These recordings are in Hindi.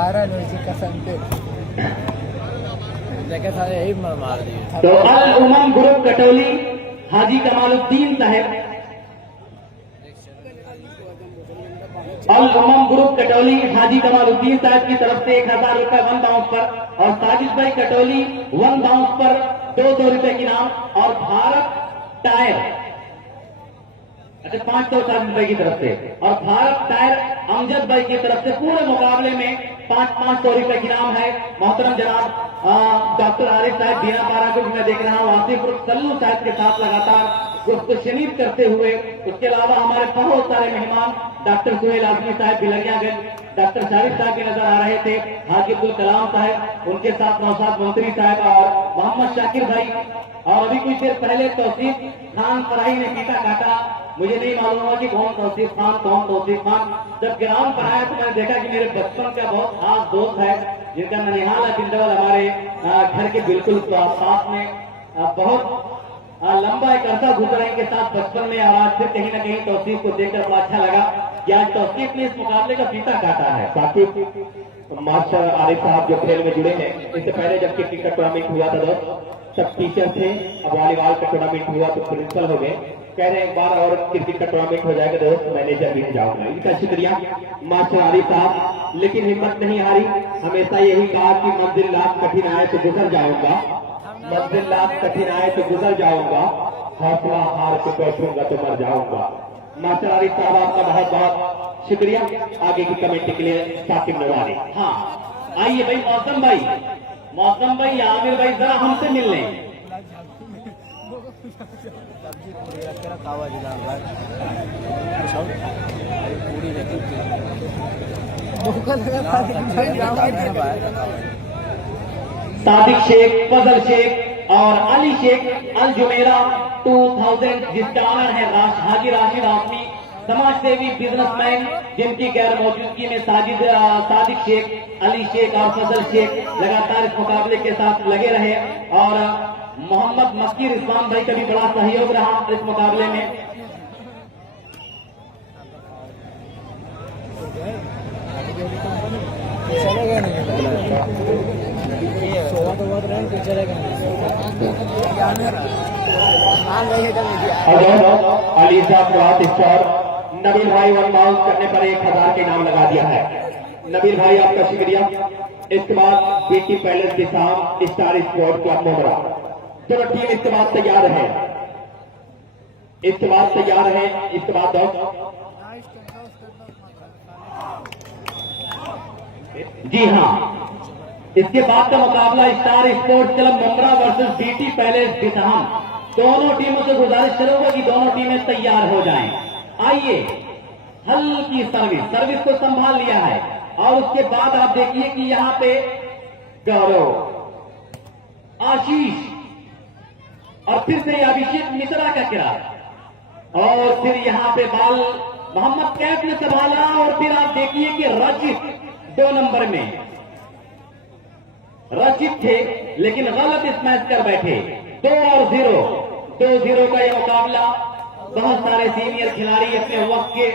वायरल हो जी कसम से देखा था यही मार दिए। तो अल उमम ग्रुप कटौली हाजी कमालुद्दीन साहब, अल उमम ग्रुप कटौली हाजी कमालुद्दीन साहब की तरफ से 1000 रुपए वन बाउंस पर और साजिद भाई कटौली वन बाउंस पर 200 रुपए की नाम और भारत टायर 500 रुपए की तरफ से और भारत टायर अमजद भाई की तरफ से पूरे मुकाबले में 500 रुपए की नाम है। मोहतरम जनाब डॉक्टर आरिफ साहब बीना पारा को मैं देख रहा हूँ आसिफ सल्लू साहब के साथ लगातार उसको शरीफ करते हुए, उसके अलावा हमारे बहुत सारे मेहमान डॉक्टर सुहेल आजमी साहब बिलरियागंज, डॉक्टर शारिफ साहब भी नजर आ रहे थे, हाजीपुर कलाम साहब, उनके साथ नौशाद मंत्री साहब और मोहम्मद शाकिर भाई और अभी कुछ देर पहले तौसीफ खान फराही ने फीता काटा। मुझे नहीं मालूम हुआ कि कौन तौसीफ खान कौन तौसीफ खान। जब ग्राउंड पर आया तो मैंने देखा कि मेरे बचपन का बहुत खास दोस्त है जिनका ननिहाल है बिंदवल, हमारे घर के बिल्कुल पास में बहुत लंबा एक अरसा गुजरा इनके साथ बचपन में और आज फिर कहीं ना कहीं तौसीफ को देखकर बड़ा अच्छा लगा कि आज तौसीफ ने इस मुकाबले का फीता काटा है। साथ मास्टर आरिफ साहब जो खेल में जुड़े हैं, इससे पहले जब क्रिकेट का टूर्नामेंट हुआ था दोस्त सब टीचर थे, अब वॉलीबॉल का टूर्नामेंट हुआ तो प्रिंसिपल हो गए, कह रहे हैं एक बार और क्रिकेट का टूर्नामेंट हो जाएगा दोस्त मैनेजर भी जाऊंगा। इनका शुक्रिया मास्टर आरिफ साहब, लेकिन हिम्मत नहीं हारी, हमेशा यही कहा कि मंजिल रात कठिन आए तो गुजर जाऊंगा, मंजिल रात कठिन आए तो गुजर जाऊंगा, हौसला हार के बैठूंगा तो मर जाऊंगा। मास्टर आरिफ साहब आपका बहुत बहुत शुक्रिया। आगे की कमेटी के लिए साकिब नवारी। हाँ आइए भाई मौसम भाई आमिर भाई जरा हमसे मिल लें। सादिक शेख, फजल शेख और अली शेख अल जुमेरा 2000 जिसका ऑनर है हाजी राशिद आसमी, समाज सेवी बिजनेसमैन जिनकी गैर मौजूदगी में सादिक शेख, अली शेख और फजल शेख लगातार इस मुकाबले के साथ लगे रहे और मोहम्मद मस्कीर इस्लाम भाई का भी बड़ा सहयोग रहा इस मुकाबले में। अली साहब नबील भाई वन बाउंस करने पर 1000 के नाम लगा दिया है। नबील भाई आपका शुक्रिया। इसके बाद बीटी पैलेस के साथ स्टार स्पोर्ट क्लब मोमरा, दोनों टीम इसके बाद तैयार है, इसके बाद जी हाँ, इसके बाद का मुकाबला star sports club Momra versus BT palace Bisham. दोनों टीमों से गुजारिश करूंगा कि दोनों टीमें तैयार हो जाएं। आइए, हल्की सर्विस को संभाल लिया है और उसके बाद आप देखिए कि यहां पे गौरव, आशीष और फिर से अभिषेक मिश्रा का किराया और फिर यहां पे बाल मोहम्मद कैफ ने संभाला और फिर आप देखिए कि रचित 2 नंबर में रचित थे लेकिन गलत स्मैश कर बैठे। 2-0 का यह मुकाबला। बहुत सारे सीनियर खिलाड़ी अपने वक्त के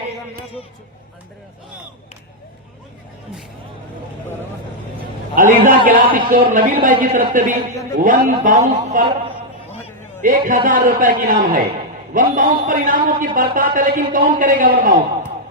अलीजा गिलास स्टोर नबील भाई की तरफ से भी वन बाउंस पर 1000 रुपए की इनाम है। वन बाउंस पर इनामों की बरसात है, लेकिन कौन करेगा वन बाउंस?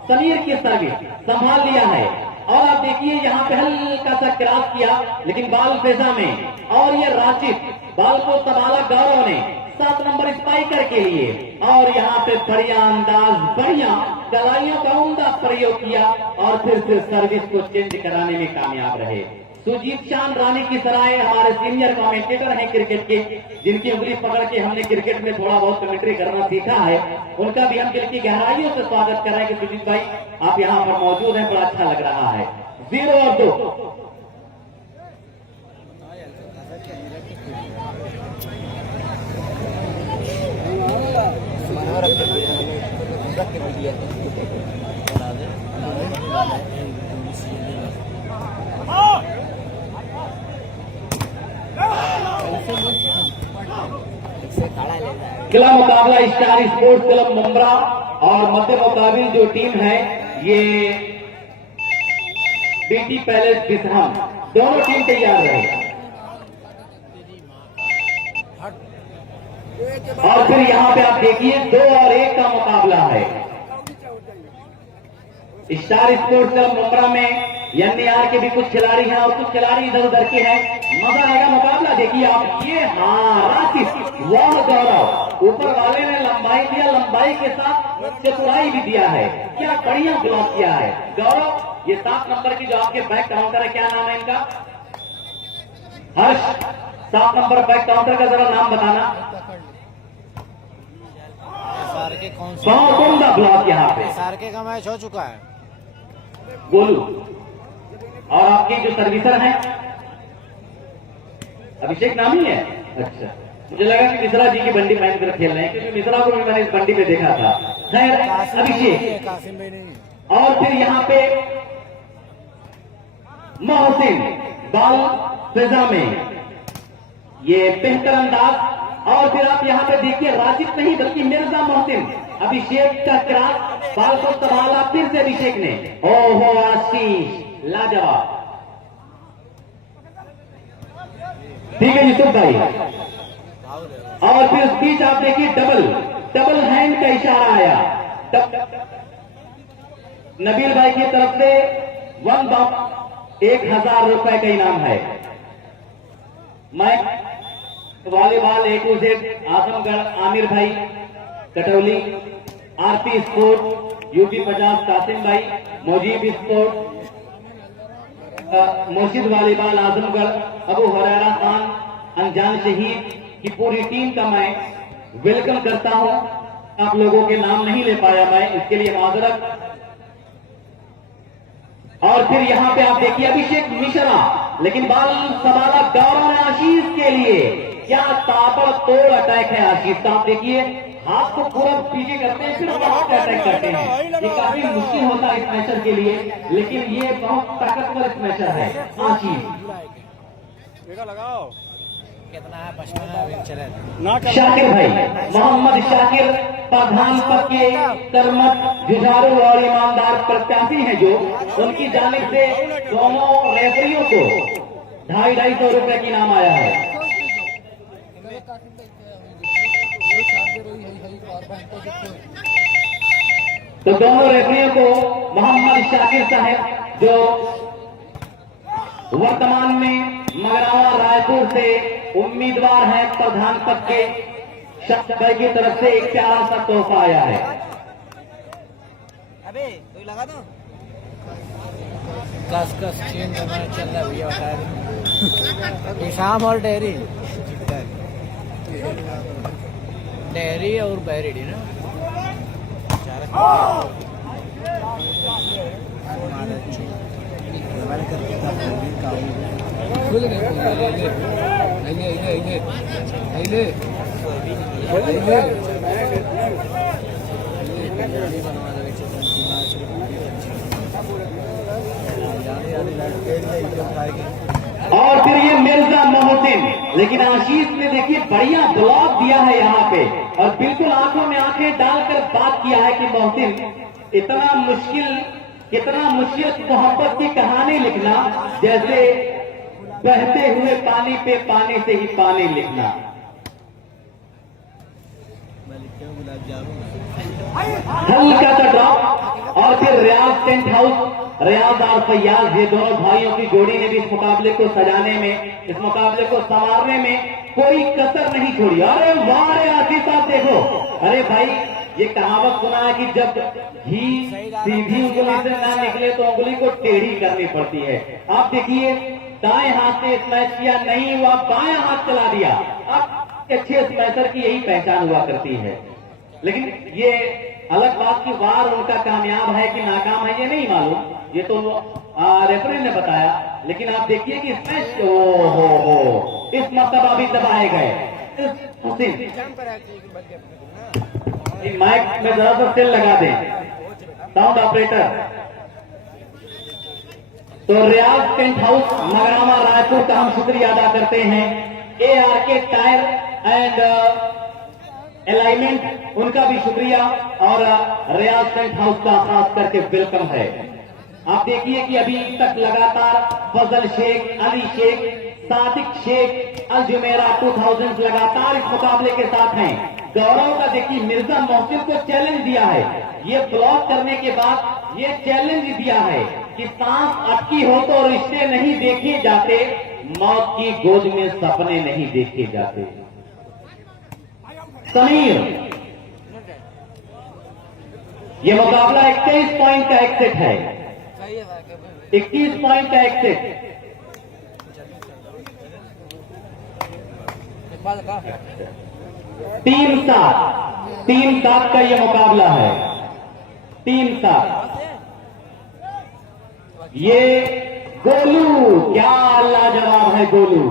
समीर की सर्विस संभाल लिया है और आप देखिए यहां पे हल्का सा क्रॉस किया लेकिन बाल फेजा में और ये राशिद बाल को संभाला गौरव ने 7 नंबर स्पाइकर के लिए और यहाँ पे बढ़िया अंदाज, बढ़िया कलाइयों का उम्दा प्रयोग किया और फिर से सर्विस को चेंज कराने में कामयाब रहे। सुजीत चांद रानी की सराय हमारे सीनियर कमेंटेटर हैं क्रिकेट के, जिनकी उंगली पकड़ के हमने क्रिकेट में थोड़ा बहुत कमेंट्री करना सीखा है, उनका भी हम दिल की गहराइयों से स्वागत कर रहे हैं कि सुजीत भाई आप यहाँ पर मौजूद हैं, बड़ा अच्छा लग रहा है। 0 और 2 खिला मुकाबला स्टार स्पोर्ट्स क्लब मुंब्रा और मध्य मुकाबिल जो टीम है ये बीटी पैलेस बिसहम, दोनों टीम तैयार रहे। और फिर यहाँ पे आप देखिए 2 और 1 का मुकाबला है। स्टार स्पोर्ट्स क्लब मुंब्रा में एनआर के भी कुछ खिलाड़ी हैं और कुछ खिलाड़ी इधर उधर के हैं। मजा आएगा मुकाबला। देखिए आप, ये राशिद, वाह गौरव, ऊपर वाले ने लंबाई दिया, लंबाई के साथ चतुराई भी दिया है। क्या बढ़िया ब्लॉक किया है गौरव। ये 7 नंबर की जो आपके बैक काउंटर है, क्या नाम है इनका? हर्ष, 7 नंबर बैक काउंटर का जरा नाम बताना। बहुत उम्दा ब्लॉक यहाँ पे। SRK का मैच हो चुका है। गोलू और आपकी जो सर्विसर हैं अभिषेक नाम ही है। अच्छा, मुझे लगा कि मिश्रा जी की बंडी पहन कर खेल रहे हैं, क्योंकि मिश्रा को भी मैंने इस बंडी पे देखा था। खैर, अभिषेक और फिर यहाँ पे मोहसिन बाल फिजा में, ये बेहतर अंदाज। और फिर आप यहाँ पे देखिए राशिद नहीं बल्कि मिर्जा मोहसिन, अभिषेक का क्रॉस, बाल को संभाला फिर से अभिषेक ने। ओहो आशीष, लाजवाब। ठीक है यूसुफ भाई। और फिर उस बीच आप देखिए डबल हैंड का इशारा आया। नबील भाई की तरफ से 1000 रुपए का इनाम है। मैं volleyball A to Z Azamgarh Aamir भाई Katauli, RP sport UP 50 Kasim भाई, मोजीब स्पोर्ट मोर्शिद वॉलीबॉल आजमगढ़, अबू हुरैरा खान, अनजान शहीद की पूरी टीम का मैं वेलकम करता हूं। आप लोगों के नाम नहीं ले पाया मैं, इसके लिए माजरत। और फिर यहां पे आप देखिए अभिषेक मिश्रा, लेकिन बाल सवाला गौरव आशीष के लिए। क्या ताबड़तोड़ अटैक है आशीष का। आप देखिए हाथ को पूरा पीछे करते हैं, फिर हाथ पे अटैक करते हैं। ये काफी मुश्किल होता है स्मैशर के लिए, लेकिन ये बहुत ताकतवर स्मैशर है आशीष। लगाओ कितना है? 55 शाकिर भाई, मोहम्मद शाकिर प्रधान पद के कर्मठ, जुझारू और ईमानदार प्रत्याशी हैं, जो उनकी जानिब से दोनों रेफरियों को 250 रुपए की इनाम आया है। तो दोनों रेफरियों को मोहम्मद शाकिर साहब, जो वर्तमान में मगरावा रायपुर से उम्मीदवार हैं प्रधान पद के, शख्स भाई की तरफ से एक प्यारा सा तोहफा आया है। अबे कोई लगा दो। कस चेन का मैच चल रहा है भैया, बता दें। शाम और डेयरी और बैरिडी ना और फिर ये मिर्जा मोहसिन, लेकिन आशीष ने देखिए बढ़िया ब्लॉक दिया है यहाँ पे, और बिल्कुल आंखों में आंखें डालकर बात किया है कि मोहसिन, कितना मुश्किल मोहब्बत की कहानी लिखना, जैसे बहते हुए पानी पे पानी से ही पानी लिखना। हल्का सा ड्रॉप। और फिर रियाज टेंट हाउस, रियाज और फैयाज, ये दोनों भाइयों की जोड़ी ने भी इस मुकाबले को सजाने में, इस मुकाबले को संवारने में कोई कसर नहीं छोड़ी। अरे वाह रे आशीष साहब, देखो, अरे भाई ये कहावत सुना है कि जब घी सीधी उंगली से ना निकले तो उंगली को टेढ़ी करनी पड़ती है। आप देखिए दाएं हाथ से स्मैश किया, नहीं हुआ, बाएं हाथ चला दिया। अब अच्छे स्मैशर की यही पहचान हुआ करती है। लेकिन ये अलग बात की वार उनका कामयाब है कि नाकाम है, ये नहीं मालूम, ये तो रेफरी ने बताया। लेकिन आप देखिए कि स्मैश, हो इस मर्तबा भी दबाए गए। माइक में जरा सा सेल लगा दें साउंड ऑपरेटर। तो रियाज टेंट हाउस मगरामा रायपुर का हम शुक्रिया अदा करते हैं। ARK टायर एंड अलाइनमेंट, उनका भी शुक्रिया, और रियाज टेंट हाउस का खास करके वेलकम है। आप देखिए कि अभी तक लगातार फजल शेख, अली शेख, सादिक शेख, अल जुमेरा 2000 लगातार इस मुकाबले के साथ हैं। गौरव का देखिए मिर्जा मोहसिन को चैलेंज दिया है, ये ब्लॉक करने के बाद ये चैलेंज दिया है कि सांस अटकी हो तो रिश्ते नहीं देखे जाते, मौत की गोद में सपने नहीं देखे जाते। समीर, ये मुकाबला 21 पॉइंट का एक सेट है, 21 पॉइंट का एक सेट। टीम 7 का ये मुकाबला है, टीम 7। ये गोलू, क्या लाजवाब है गोलू।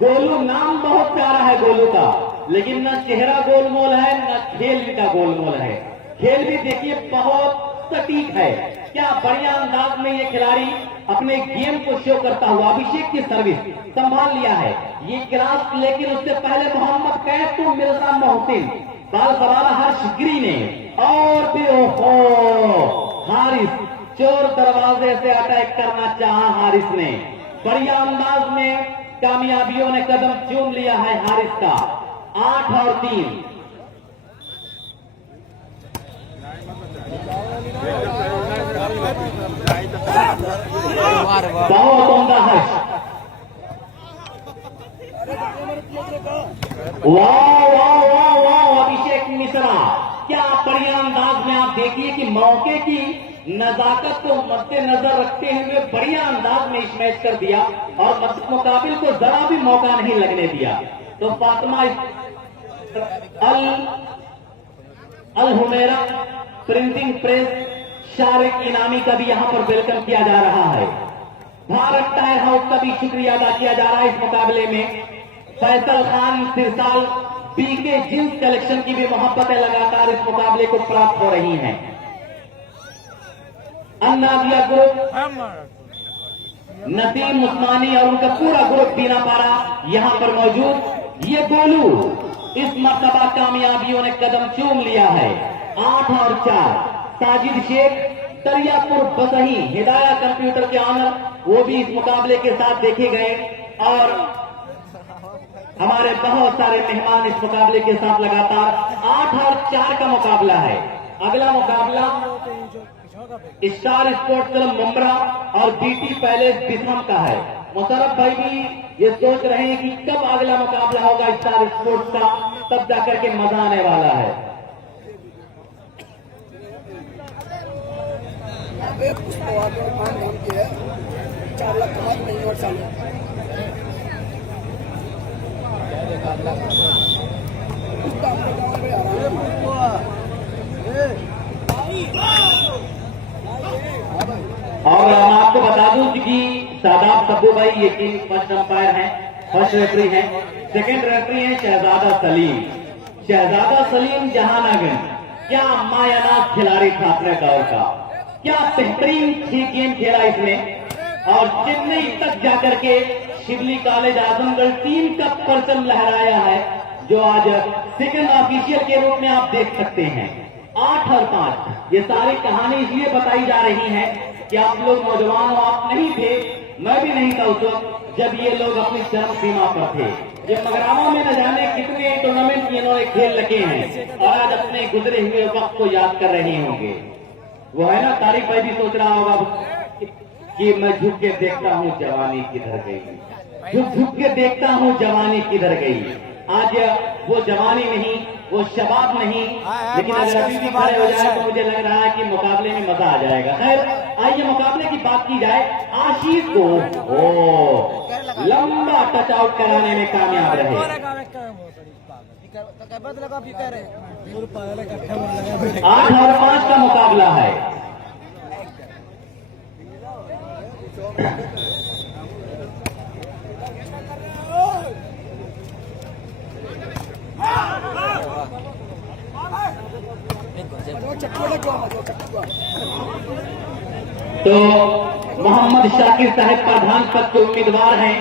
गोलू नाम बहुत प्यारा है गोलू का, लेकिन न चेहरा गोलमोल है न खेल का गोलमोल है। खेल भी देखिए बहुत सटीक है, क्या बढ़िया अंदाज में ये खिलाड़ी अपने गेम को शो करता हुआ। अभिषेक की सर्विस संभाल लिया है ये क्लास, लेकिन उससे पहले मोहम्मद कैफ तो मिर्जा मोहसिन, बाल सवाला हर्ष गिरी ने, और फिर ओहो हारिस, चोर दरवाजे से अटैक करना चाहा हारिस ने। बढ़िया अंदाज में कामयाबियों ने कदम चूम लिया है हारिस का। 8 और 3। बहुत उम्दा है। वाह वाह वाह वाह, अभिषेक मिश्रा, क्या बढ़िया अंदाज में। आप देखिए कि मौके की नजाकत को मद्देनजर रखते हुए बढ़िया अंदाज में इस मैच कर दिया और मुकाबिल को जरा भी मौका नहीं लगने दिया। तो फातिमा अल हुमेरा प्रिंटिंग प्रेस शारिक इनामी का भी यहां पर वेलकम किया जा रहा है। भारत टायर हाउस का भी शुक्रिया अदा किया जा रहा है इस मुकाबले में। Faisal Khan Sirsal BK jeans collection की भी मोहब्बतें लगातार इस मुकाबले को प्राप्त हो रही हैं। अन्नादिया ग्रुप, नसीम उस्मानी और उनका पूरा ग्रुप बीनापारा यहां पर मौजूद। ये गोलू, इस मर्तबा कामयाबियों ने कदम चूम लिया है। 8 और 4। साजिद शेख, दरियापुर बसही, हिदाया कंप्यूटर के ऑनर, वो भी इस मुकाबले के साथ देखे गए और हमारे बहुत सारे मेहमान इस मुकाबले के साथ लगातार। 8 और 4 का मुकाबला है। अगला मुकाबला स्टार स्पोर्ट्स क्लब मुंब्रा और बीटी पैलेस बिथम का है। मुशर्रफ भाई भी ये सोच रहे हैं कि कब अगला मुकाबला होगा स्टार स्पोर्ट्स का, तब जाकर के मजा आने वाला है। और मैं आपको बता दूं कि शादाब सब्बू भाई ये टीम फर्स्ट अंपायर हैं, फर्स्ट रेफरी हैं। सेकंड रेफरी हैं शहजादा सलीम। शहजादा सलीम जहानागंज, क्या मायानाथ खिलाड़ी था अपने दौर का, क्या बेहतरीन गेम खेला इसने और चेन्नई तक जाकर के शिवली कॉलेज आजमगढ़ टीम का परचम लहराया है, जो आज सेकंड ऑफिशियल के रूप में आप देख सकते हैं। 8 और 5। ये सारी कहानी इसलिए बताई जा रही है कि आप लोग नौजवान हो, आप नहीं थे, मैं भी नहीं था उस वक्त जब ये लोग अपनी चरम सीमा पर थे। ये मगरामा में न जाने कितने टूर्नामेंट इन्होंने खेल रखे हैं और आज अपने गुजरे हुए वक्त को याद कर रहे होंगे। वो है ना, तारिक भाई भी सोच रहा होगा कि मैं झुक के देखता हूँ जवानी किधर गई, झुक के देखता हूँ जवानी किधर गई। आज वो जवानी नहीं, वो शबाब नहीं, लेकिन अगर अभी भी खड़े हो जाए तो मुझे लग रहा है कि मुकाबले में मजा आ जाएगा। खैर आइए मुकाबले की बात की जाए। आशीष को लंबा टच आउट कराने में कामयाब रहे। 8 और 5 का मुकाबला है। तो मोहम्मद शाकिर साहब प्रधान पद के उम्मीदवार हैं।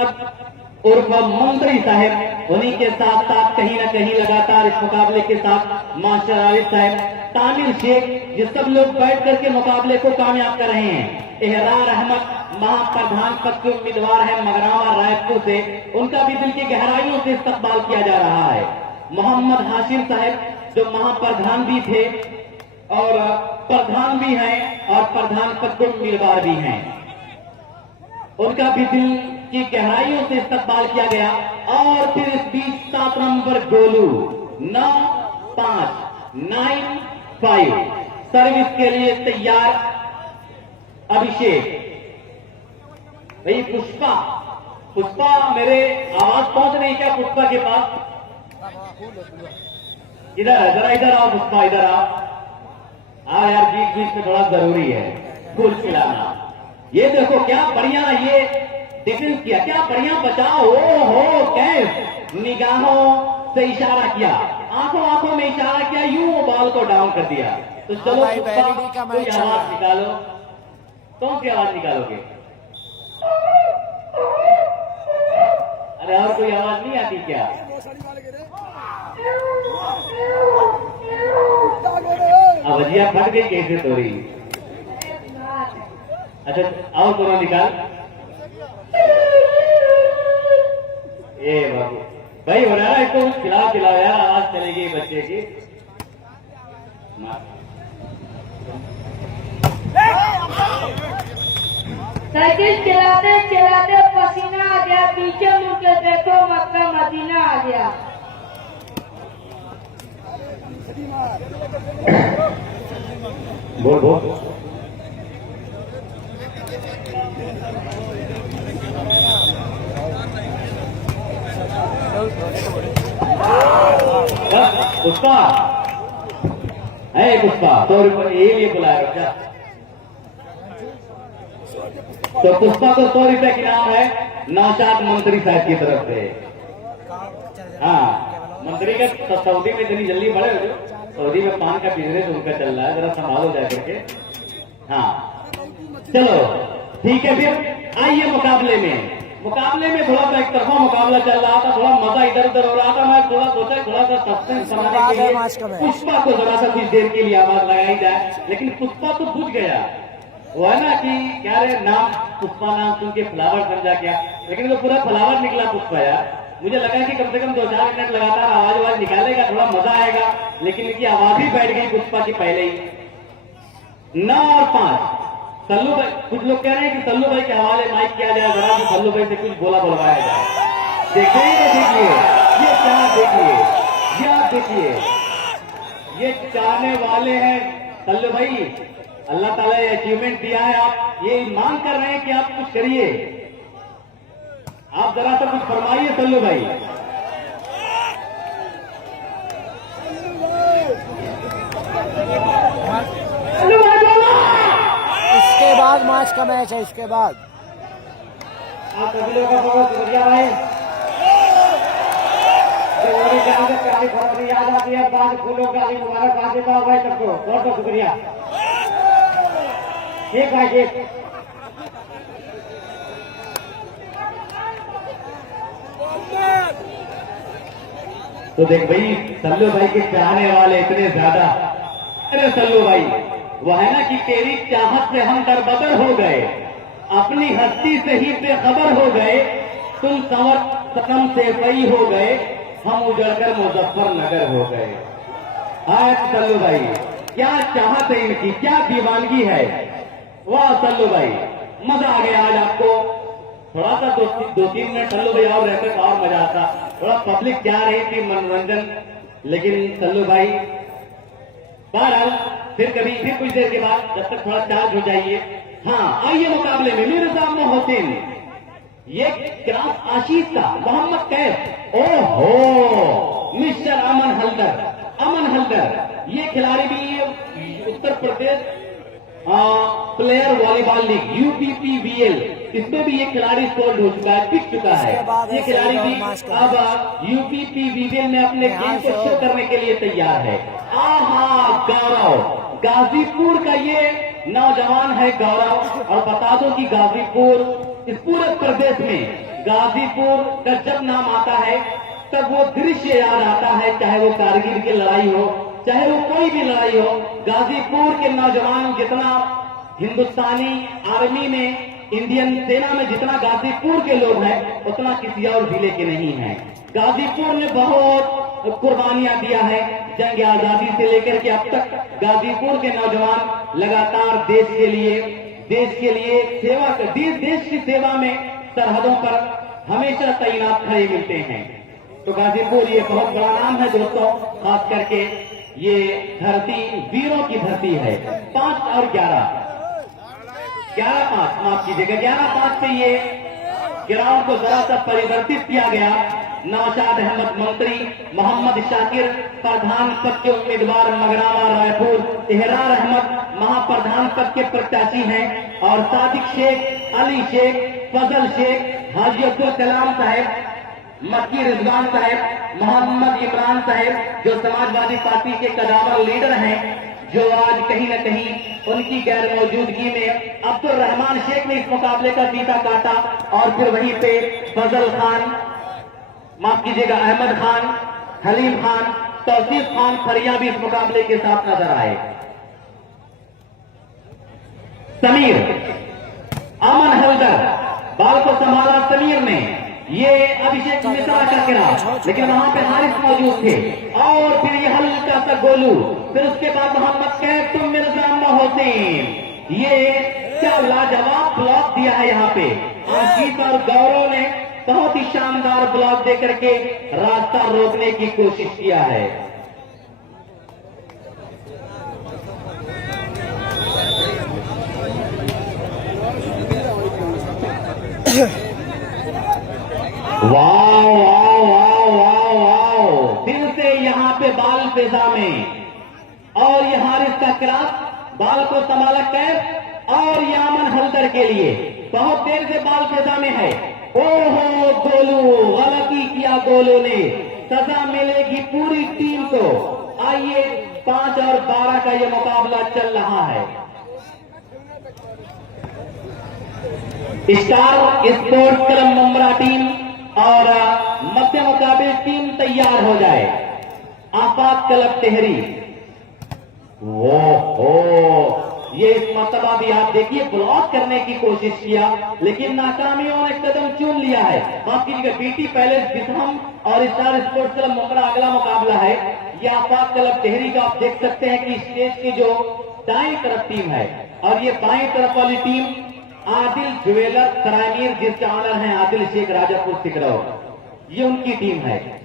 अब उर्फ मंत्री साहब, उन्हीं के साथ साथ कहीं ना कहीं लगातार इस मुकाबले के साथ मास्टर आरिफ साहब, तामिर शेख, ये सब लोग बैठ करके मुकाबले को कामयाब कर रहे हैं। एहरार अहमद महाप्रधान पद के उम्मीदवार है मगरावा रायपुर से, उनका भी दिल की गहराइयों से इस्तकबाल किया जा रहा है। मोहम्मद हाशिम साहब जो महाप्रधान भी थे और प्रधान भी हैं और प्रधान पद के उम्मीदवार भी हैं, उनका भी दिल की गहराइयों से इस्तकबाल किया गया। और फिर इस बीच 7 नंबर गोलू 9595 सर्विस के लिए तैयार अभिषेक भाई। पुष्पा मेरे आवाज पहुंच रही क्या पुष्पा के पास? इधर जरा इधर आओ पुष्पा, इधर आओ। हाँ यार, बीच बीच में थोड़ा जरूरी है फूल खिलाना। ये देखो क्या बढ़िया ये डिफेंस किया, क्या बढ़िया बचाओ। ओ हो, कैफ निगाहों से इशारा किया, आंखों में इशारा किया, यूं वो बॉल को डाउन कर दिया। तो चलो पुष्पा कोई आवाज निकालो। कौन सी आवाज निकालोगे? अरे और कोई आवाज नहीं आती क्या? आवाजिया फट गई कैसे तोरी? अच्छा और दोनों निकाल। ए बाबू भाई हो रहा है, इसको कुछ खिलाओ यार, आवाज चलेगी बच्चे की। साइकिल चलाते चलाते पसीना आ गया, पीछे मुड़ के देखो मक्का मदीना आ गया। बोल बोल। पुष्पा है, पुष्पा 100 रुपये ये लिए बुलाया क्या? तो पुष्पा को 100 रुपये की नाम है नौशाद मंत्री साहब की तरफ से। हाँ, मंत्री का सऊदी में इतनी जल्दी बढ़े हो, सऊदी में पान का बिजनेस उनका चल रहा है, जरा संभालो जाए करके। हाँ चलो ठीक है, फिर आइए मुकाबले में थोड़ा सा एक तरफा मुकाबला चल रहा था, थोड़ा मजा इधर उधर हो रहा था। मैं थोड़ा सोचा थोड़ा सा सस्पेंस बनाने के लिए पुष्पा को जरा सा कुछ देर के लिए आवाज लगाई जाए, लेकिन पुष्पा तो बुझ गया। वो है ना कि क्या रे नाम पुष्पा नाम सुन के फ्लावर समझा क्या, लेकिन वो पूरा फ्लावर निकला पुष्पा यार। मुझे लगा कि कम से कम 2-4 मिनट लगातार आवाज निकालेगा, थोड़ा मजा आएगा, लेकिन इनकी आवाज ही बैठ गई पुष्पा की पहले ही। 9 और 5 सल्लू भाई, कुछ लोग कह रहे हैं कि सल्लू भाई के हवाले माइक किया जाए जरा, कि सल्लू भाई से कुछ बुलवाया जाए। देखिए ये क्या, देखिए ये आप देखिए, ये चाहने वाले हैं सल्लू भाई, अल्लाह ताला ये अचीवमेंट दिया है, आप ये मांग कर रहे हैं कि आप कुछ करिए। आप जरा सा कुछ फरमाइए सल्लू भाई। इसके बाद मैच का मैच है, इसके बाद आप सभी लोगों का बहुत शुक्रिया भाई। याद आती है, बाद फूलों का भी मुबारकबाद देता हूँ भाई सबको, बहुत बहुत शुक्रिया। ठीक भाई ठीक। तो देख भाई सल्लू भाई के चाहने वाले इतने ज्यादा। अरे सल्लू भाई वो है ना कि तेरी चाहत से हम दरबदर हो गए, अपनी हस्ती से ही बेखबर हो गए, तुम संवर सनम से सही हो गए, हम उजड़कर मुजफ्फरनगर हो गए। आज सल्लू भाई क्या चाहत है इनकी, क्या दीवानगी है। वाह सल्लू भाई, मजा आ गया आज आपको। थोड़ा सा 2-3 मिनट सल्लू भाई और रहते तो और मजा आता। थोड़ा पब्लिक जा रही थी मनोरंजन, लेकिन सल्लू भाई बहरहाल फिर कुछ देर के बाद जब तक थोड़ा चार्ज हो जाइए। हाँ आइए मुकाबले में मेरे सामने हुसैन, ये क्रॉस आशीष का मोहम्मद कैफ, ओहो मिस्टर अमन हल्दर, ये खिलाड़ी भी Uttar Pradesh player volleyball league UPPVL, इसमें भी ये खिलाड़ी सोल्ड हो चुका है, बिक चुका है। ये खिलाड़ी भी अब UPPVL में अपने गेम को शो करने के लिए तैयार है। आहा गौरव, गाजीपुर का ये नौजवान है गौरव, और बता दो कि गाजीपुर इस पूरे प्रदेश में गाजीपुर का जब नाम आता है तब वो दृश्य याद आता है, चाहे वो कारगिल की लड़ाई हो, चाहे वो कोई भी लड़ाई हो। गाजीपुर के नौजवान जितना हिंदुस्तानी आर्मी में, इंडियन सेना में जितना गाजीपुर के लोग हैं उतना किसी और जिले के नहीं हैं। गाजीपुर ने बहुत कुर्बानियां दिया है। जंग आजादी से लेकर के अब तक गाजीपुर के नौजवान लगातार देश के लिए सेवा कर, देश की सेवा में सरहदों पर हमेशा तैनात खड़े मिलते हैं। तो गाजीपुर ये बहुत बड़ा नाम है दोस्तों, खास करके ये धरती वीरों की धरती है। 5 और 11 5 माफ कीजिएगा, 11-5 से ये ग्राउंड को जरा सा परिवर्तित किया गया। नौशाद अहमद मंत्री, मोहम्मद शाकिर प्रधान पद के उम्मीदवार मगरामा रायपुर, इहरार अहमद महाप्रधान पद के प्रत्याशी हैं और सादिक शेख, अली शेख, फजल शेख, हाजी अब्दुल कलाम साहब, मक्की रिजवान साहब, मोहम्मद इमरान साहब जो समाजवादी पार्टी के कदावर लीडर हैं, जो आज कहीं न कहीं उनकी गैर मौजूदगी में अब्दुल रहमान शेख ने इस मुकाबले का फीता काटा और फिर वहीं पे फजल खान, माफ कीजिएगा अहमद खान, हलीम खान, तौसीफ खान फरिया भी इस मुकाबले के साथ नजर आए। समीर, अमन हल्दर, बाल को संभाला समीर ने, ये अभिषेक मिश्रा का किरा, लेकिन वहां पे हारिस मौजूद थे और फिर ये हल्का सा गोलू, फिर उसके बाद मोहम्मद कैफ, तुम मिर्जा मोहसिन। ये क्या लाजवाब ब्लॉक दिया है यहाँ पे। आशीष और गौरव ने बहुत ही शानदार ब्लॉक देकर के रास्ता रोकने की कोशिश किया है। Wow wow wow wow wow, फिर से यहाँ पे बाल फिजा में और ये हारिस का क्रॉस, बाल को संभाला कैफ और यामन हल्दर के लिए बहुत देर से बाल फिजा में है। ओहो गोलू, गलती किया गोलू ने, सजा मिलेगी पूरी टीम को। आइए 5 और 12 का ये मुकाबला चल रहा है। Star sports club Mumbra team और मध्य मुकाबले टीम तैयार हो जाए। आफाक क्लब टेहरी, वो ये इस मर्तबा भी आप देखिए ब्लॉक करने की कोशिश किया लेकिन नाकामियों ने कदम चुन लिया है। माफ कीजिएगा, बीटी पैलेस बिथम और स्टार स्पोर्ट्स क्लब मुंब्रा अगला मुकाबला है। ये आफाक क्लब टेहरी का आप देख सकते हैं कि स्टेज की जो दाएं तरफ टीम है और ये बाएं तरफ वाली टीम आदिल ज्वेलर सरायमीर, जिसके ऑनर हैं आदिल शेख राजापुर सिकरौ, ये उनकी टीम है।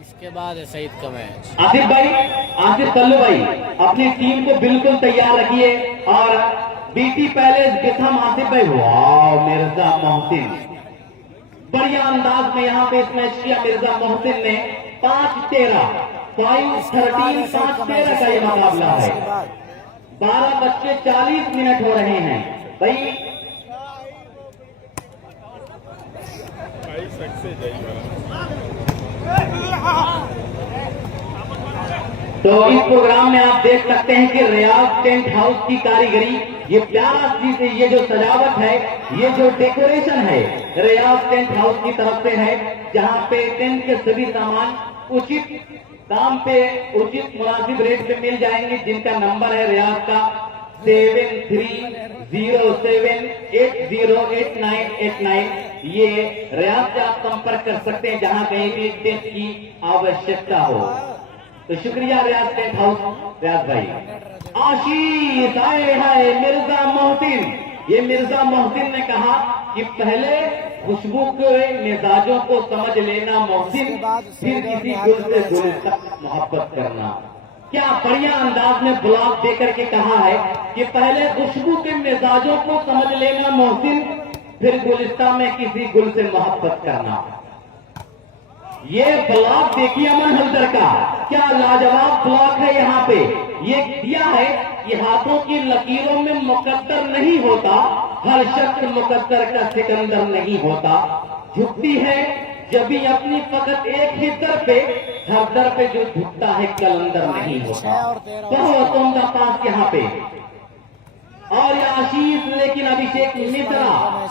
इसके बाद सईद का मैच। आसिफ भाई, आसिफ सल्लू भाई, अपनी टीम को बिल्कुल तैयार रखिए। और बीटी पैलेस बिथम, आसिफ भाई, वाह मिर्जा मोहसिन, बढ़िया अंदाज में यहाँ पे इस मैच किया मिर्जा मोहसिन ने। 5-13, 5-13, 5-13 का ये मुकाबला है। 12:40 हो रहे हैं भाई। तो इस प्रोग्राम में आप देख सकते हैं कि रियाज टेंट हाउस की कारीगरी, ये प्यारा चीज, ये जो सजावट है, ये जो डेकोरेशन है, रियाज टेंट हाउस की तरफ से है, जहां पे टेंट के सभी सामान उचित दाम पे, उचित मुनासिब रेट पे मिल जाएंगे, जिनका नंबर है रियाज का 7307808989। ये रियाज से आप संपर्क कर सकते हैं जहां कहीं भी टेंट की आवश्यकता हो। तो शुक्रिया रियाज टेंट हाउस, रियाज भाई। आशीष आए हाय मिर्जा मोहसिन, ये मिर्जा मोहसिन ने कहा कि पहले खुशबू के मिजाजों को समझ लेना मोहसिन, फिर किसी गुल से गुल तक मोहब्बत करना। क्या बढ़िया अंदाज में ब्लॉक देकर के कहा है कि पहले खुशबू के मिजाजों को समझ लेना मोहसिन, फिर गुलिस्ता में किसी गुल से मोहब्बत करना। ये ब्लॉक देखिए अमन हल्दर का, क्या लाजवाब ब्लॉक है। यहाँ पे ये दिया है कि हाथों की लकीरों में मुकद्दर नहीं होता, हर शख्स मुकद्दर का सिकंदर नहीं होता। झुकती है जब भी अपनी फकत एक ही दर पे, हर दर पे जो झुकता है कलंदर नहीं होता। बहुत उम्दा पास यहाँ पे और ये आशीष लेकिन अभिषेक मिश्रा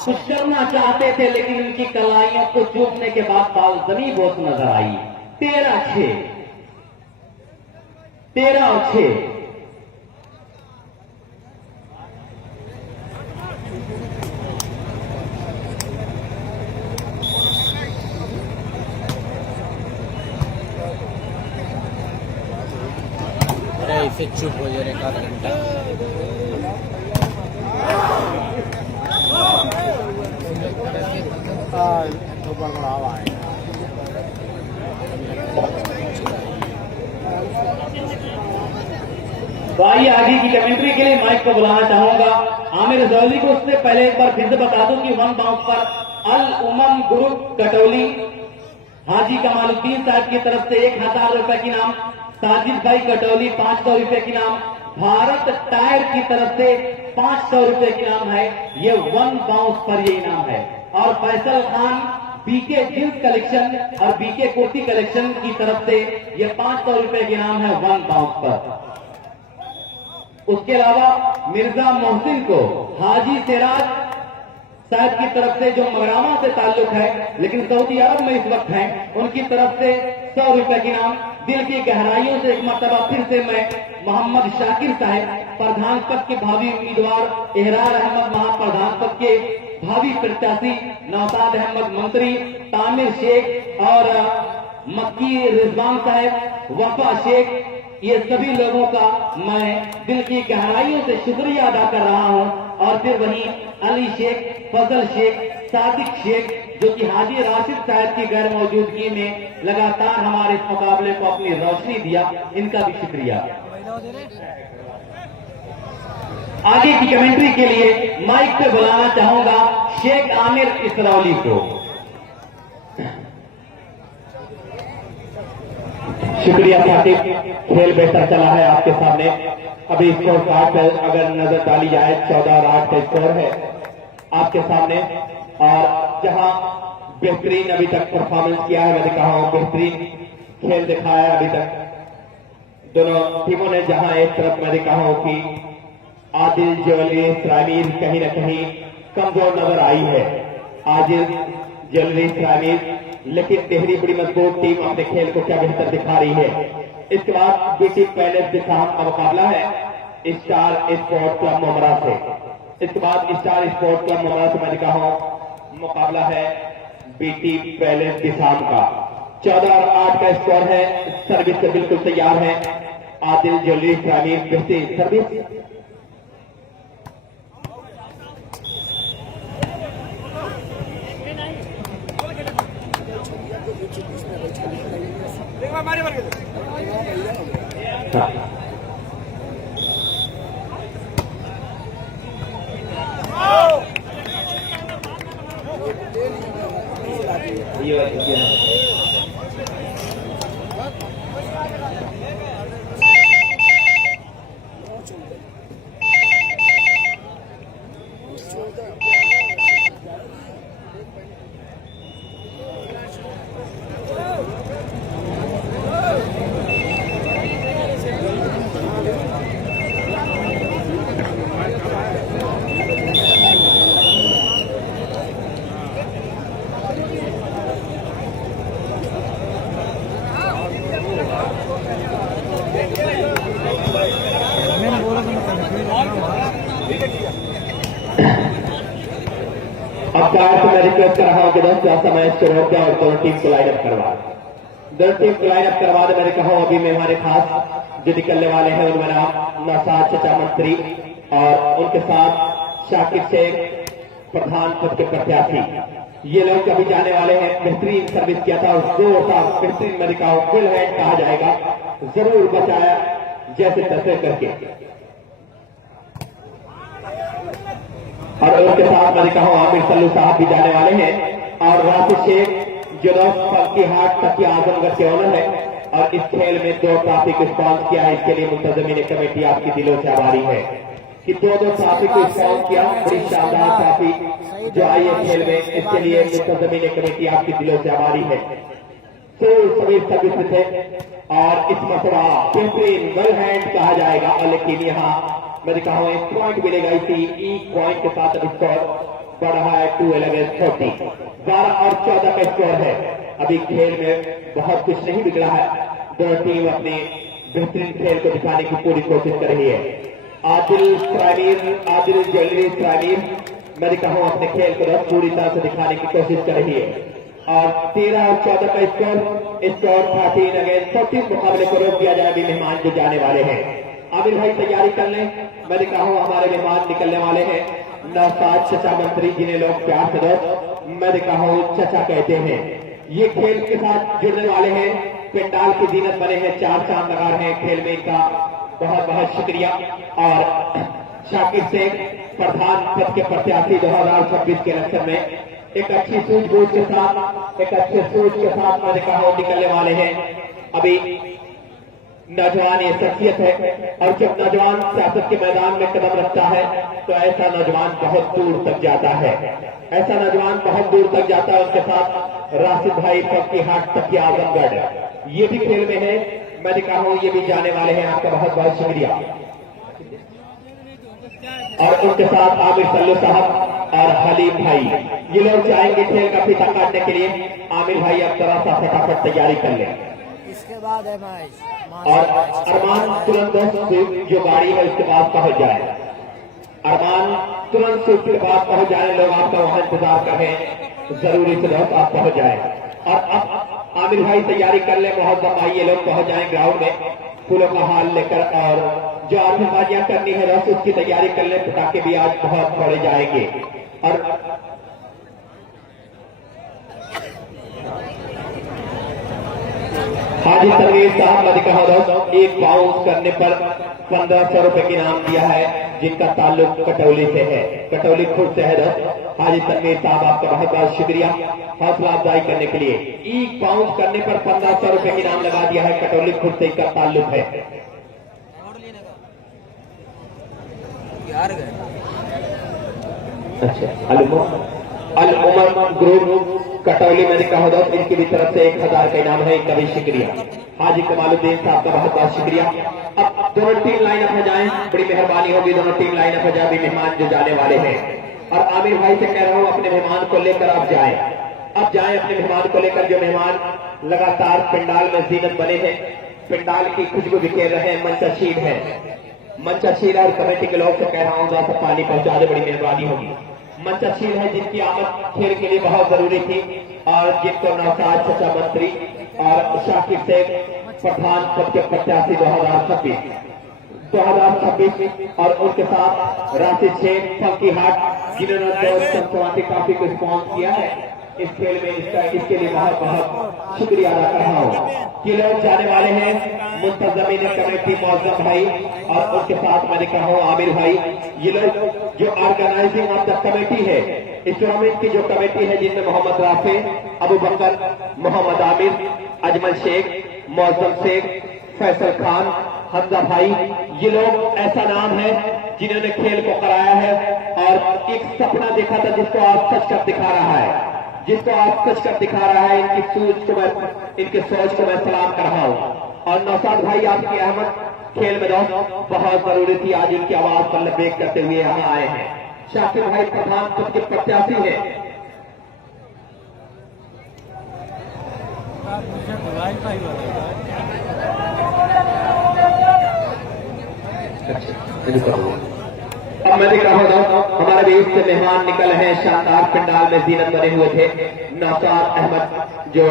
कुछ करना चाहते थे, लेकिन उनकी कलाइयों को चूकने के बाद बाल जमीन बहुत नजर आई। 13-6, 13-6। इसे चुप हो जाए एक आध घंटा। तो बंगड़ावा है। तो आइए आगे की कमेंट्री के लिए माइक को बुलाना चाहूंगा आमिर जौहरी को। उससे पहले एक बार फिर से बता दूं कि 1 बाउंस पर अल उमम ग्रुप कटौली हाजी कमालुद्दीन साहब की तरफ से 1000 रुपए की नाम, साजिद भाई कटौली 500 रुपए की नाम, भारत टायर की तरफ से 500 रुपए की नाम है। ये 1 बाउंस पर ये इनाम है। और Faisal Khan BK jeans collection और बीके कुर्ती कलेक्शन की तरफ से ये 500 रुपए की नाम है 1 बाउंस पर। उसके अलावा मिर्जा मोहसिन को हाजी सिराज साहब की तरफ से जो मगरामा से ताल्लुक है लेकिन सऊदी अरब में इस वक्त है, उनकी तरफ से 100 रुपए की नाम। दिल की गहराइयों से एक मरतबा फिर से मैं मोहम्मद शाकिर साहब प्रधान पद के भावी उम्मीदवार, एहरार अहमद महाप्रधान पद के भावी प्रत्याशी, नौशाद अहमद मंत्री, तामिर शेख और मक्की रिजवान साहब, वफा शेख, ये सभी लोगों का मैं दिल की गहराइयों से शुक्रिया अदा कर रहा हूं। और फिर वहीं अली शेख, फजल शेख, सादिक शेख जो कि हाजी राशिद साहब की गैर मौजूदगी में लगातार हमारे इस मुकाबले को अपनी रोशनी दिया, इनका भी शुक्रिया। आगे की कमेंट्री के लिए माइक पे बुलाना चाहूंगा शेख आमिर इसरौली को। शुक्रिया साथिब, खेल बेहतर चला है आपके सामने। अभी स्कोर कार्ड पर अगर नजर डाली जाए 14-8 का स्कोर है आपके सामने। और जहां बेहतरीन अभी तक परफॉर्मेंस किया है, मैंने कहा बेहतरीन खेल दिखाया है अभी तक दोनों टीमों ने। जहां एक तरफ मैंने कहा कि आदिल ज्वेलरी इस्लामीर कहीं न कहीं कमजोर नजर आई है, आदिल ज्वेलरी इस्लामीर, लेकिन तेहरी बड़ी मजबूत टीम अपने खेल को क्या बेहतर दिखा रही है। इसके बाद बीटी पैलेस के साथ का मुकाबला है स्टार स्पोर्ट क्लब मोमरा से। इसके बाद स्टार स्पोर्ट क्लब मोमरा से मैंने कहा मुकाबला है बीटी पैलेस दिशाम का। 14-8 का स्कोर है। सर्विस से बिल्कुल तैयार है आदिल ज्वेलरी इस्लामीर। बेहतरीन सर्विस। अब मैं रिक्वेस्ट कर रहा हूं कि दोस्तों समय शुरू हो गया और दोनों टीम को लाइन अप करवा दे। मैंने कहा अभी में हमारे खास जो निकलने वाले हैं उनमें नाम नौशाद चचा मंत्री और उनके साथ शाकिर शेख प्रधान पद के प्रत्याशी, ये लोग अभी जाने वाले हैं। बेहतरीन सर्विस किया था और बेहतरीन मैंने कहा फुल हैंड कहा जाएगा, जरूर बचाया जैसे तैसे करके। और उनके साथ मैंने कहा आमिर सल्लू साहब भी जाने वाले हैं और राशिद शेख जो फल्की हाट तक आजमगढ़ के ओनर है और इस खेल में 2 ट्रॉफी को स्पॉन्सर किया है। इसके लिए मुंतजमीन कमेटी आपकी दिलों से आभारी है कि 2 ट्रॉफी को स्पॉन्सर किया। बड़ी शानदार ट्रॉफी जो आई है खेल में, इसके लिए मुंतजमीन कमेटी आपकी दिलों से आभारी है। तो सभी सर्विस थे और इस मसला बेहतरीन वेल हैंड कहा जाएगा, लेकिन यहाँ मैं दिखा हूं एक पॉइंट मिलेगा इसी ई पॉइंट के साथ अब स्कोर बढ़ रहा है 2-11-30। 12 और 14 का स्कोर है। अभी खेल में बहुत कुछ नहीं बिगड़ा है। दोनों टीम अपनी बेहतरीन खेल को दिखाने की पूरी कोशिश कर रही है। आदिल ज्वेलरी प्राइमीर मैं दिखा हूं अपने खेल को पूरी तरह से दिखाने की कोशिश कर रही है। और 13 और 14 का स्कोर 13-14 मुकाबले को रोक दिया जाए। अभी मेहमान जो जाने वाले हैं, आमिर भाई तैयारी कर लें। मैं दिखा हूं हमारे मेहमान निकलने वाले हैं नौसाद चचा मंत्री, जिन्हें लोग प्यार से दोस्त मैं दिखा हूं चचा कहते हैं। ये खेल के साथ जुड़ने वाले हैं, पंडाल की जीनत बने हैं, 4 चांद लगा रहे हैं खेल में। इनका बहुत बहुत शुक्रिया। और शाकिर शेख प्रधान पद के प्रत्याशी 2026 के इलेक्शन में एक अच्छी सूझबूझ के साथ, एक अच्छे सोच के साथ मैं दिखा हूं निकलने वाले हैं। अभी नौजवान ये शख्सियत है, और जब नौजवान सियासत के मैदान में कदम रखता है तो ऐसा नौजवान बहुत दूर तक जाता है। ऐसा नौजवान बहुत दूर तक जाता है। उसके साथ राशिद भाई पक्की हाट तक की आजमगढ़ ये भी खेल में है। मैं दिखा हूं ये भी जाने वाले हैं। आपका बहुत बहुत शुक्रिया। और उनके साथ आमिर सल्लू साहब और हलीम भाई ये लोग जाएंगे खेल का फीता काटने के लिए। आमिर भाई अब तरह सा फटाफट तैयारी कर लें। इसके बाद है मैच और अरमान तुरंत जो गाड़ी है उसके पास पहुंच जाए। अरमान तुरंत उसके पास पहुंच जाए। लोग आपका वहां इंतजार कर रहे हैं, जरूरी से दोस्त आप पहुंच जाए। और अब आमिर भाई तैयारी कर ले। मोहम्मद भाई ये लोग पहुंच जाए ग्राउंड में फूलों का हाल लेकर, और जो आतिशबाजियां करनी है दोस्त उसकी तैयारी कर ले। पटाखे भी आज बहुत बड़े जाएंगे। और हाजी तनवीर साहब ने कहा दोस्त एक बाउंस करने पर 1500 रुपए की इनाम दिया है, जिनका ताल्लुक कटौली से है, कटौली खुद से है दोस्त। हाजी तनवीर साहब आपका बहुत बहुत शुक्रिया हौसला अफजाई करने के लिए। एक बाउंस करने पर 1500 रुपए की इनाम लगा दिया है, कटौली खुद से इसका ताल्लुक है। अच्छा अल उमर ग्रुप कटौली में कहा दोस्त, इनकी भी तरफ से 1000 का इनाम है। इनका भी शुक्रिया। हाजी कमालुद्दीन साहब का बहुत बहुत शुक्रिया। अब दोनों टीम लाइन अप हो जाएं, बड़ी मेहरबानी होगी। दोनों टीम लाइन अप हो जाए। मेहमान जो जाने वाले हैं, और आमिर भाई से कह रहा हूं अपने मेहमान को लेकर आप जाएं। अब जाएं अपने मेहमान को लेकर। जो मेहमान लगातार पंडाल में जीनत बने हैं, पंडाल की खुशबू बिखेर रहे हैं, मंचाशील है। मंचाशील और कमेटी के लोग से कह रहा हूं सब पानी पहुंचा दे, बड़ी मेहरबानी होगी। मंचाशील है जिनकी आमद खेल के लिए बहुत जरूरी थी, और जिनको नौसाद चचा मंत्री और शाकिर शेख प्रधान पद के प्रत्याशी 2026 और उनके साथ राशिद शेख फंकी हाट, जिन्होंने काफी को स्पॉन्सर किया है इस खेल में। इसके लिए बहुत बहुत शुक्रिया अदा कर रहा हूँ। ये लोग जाने वाले हैं मुंतजमीन कमेटी मौजूद भाई, और उनके साथ मैंने कहा हूँ आमिर भाई। ये लोग जो ऑर्गेनाइजिंग ऑफ द कमेटी है, इस टूर्नामेंट की जो कमेटी है, जिनमें मोहम्मद राफे, अबू बकर, मोहम्मद आमिर, अजमल शेख, मौजम शेख, फैसल खान, हमजा भाई, ये लोग ऐसा नाम है जिन्होंने खेल को कराया है। और एक सपना देखा था जिसको आज सच कर दिखा रहा है, जिसको आप सच कर दिखा रहा है। इनकी सोच को मैं सलाम कर रहा हूँ। और नौसाद भाई आपकी अहमद खेल में दोस्त बहुत जरूरी थी। आज इनकी आवाज पर लबेक करते हुए यहाँ आए हैं। शाकिर भाई प्रधान पद के प्रत्याशी हैं। अब मैं दिख रहा हूँ हमारे बीच से मेहमान निकल हैं, शानदार पंडाल में जीनत बने हुए थे। नौसाद अहमद जो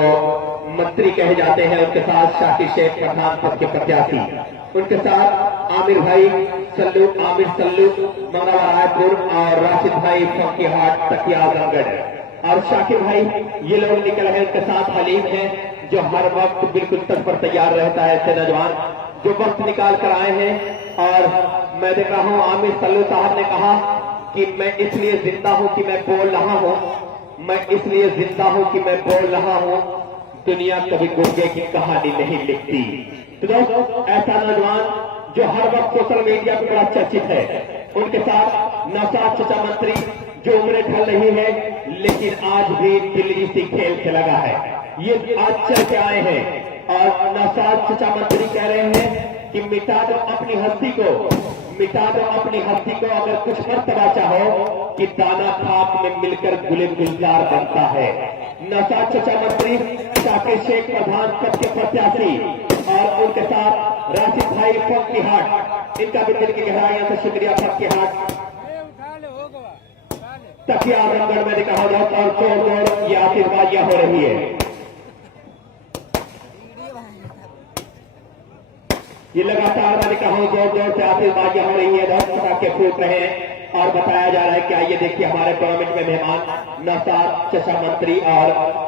मंत्री कहे जाते हैं, उनके साथ शाकिर शेख प्रधान पद के प्रत्याशी, उनके साथ आमिर भाई सल्लू मंगला रायपुर, और राशिद भाई फंकी हाट तकिया आजमगढ़, और शाकिर भाई ये लोग निकल हैं। उनके साथ हलीम है जो हर वक्त बिल्कुल तट पर तैयार रहता है। ऐसे नौजवान जो वक्त निकाल कर आए हैं। और मैं देख रहा हूं आमिर सल्लू साहब ने कहा कि मैं इसलिए जिंदा हूं कि मैं बोल रहा हूं, मैं इसलिए जिंदा हूं कि मैं बोल रहा हूं, दुनिया कभी गुर्गे की कहानी नहीं लिखती। तो दोस्तों ऐसा नौजवान जो हर वक्त सोशल मीडिया पर बड़ा चर्चित है, उनके साथ नौसाद चचा मंत्री जो उम्र ढल रही है, लेकिन आज भी दिल्ली से खेल से लगा है। ये आज चल के आए हैं, और नौसाद चचा मंत्री कह रहे हैं कि मिटा दो अपनी हस्ती को, मिटा दो अपनी हस्ती को अगर कुछ मर्तबा चाहो कि दाना खाक में मिलकर गुले गुलजार बनता है। नौशाद चचा मंत्री, शाकिर शेख प्रधान पद के प्रत्याशी और उनके साथ राशिद भाई फक्की हाट, इनका भी दिल की गहराइयों से शुक्रिया। फक्की हाट तकिया आजमगढ़ में कहा जाता और जोर जोर ये आशीर्वादियां हो रही है। ये लगातार मैंने कहा जोर जोर से आशीर्वादियां हो रही है, बहुत पटाखे फूट रहे हैं और बताया जा रहा है कि आइए देखिए हमारे टूर्नामेंट में मेहमान नौशाद चचा मंत्री और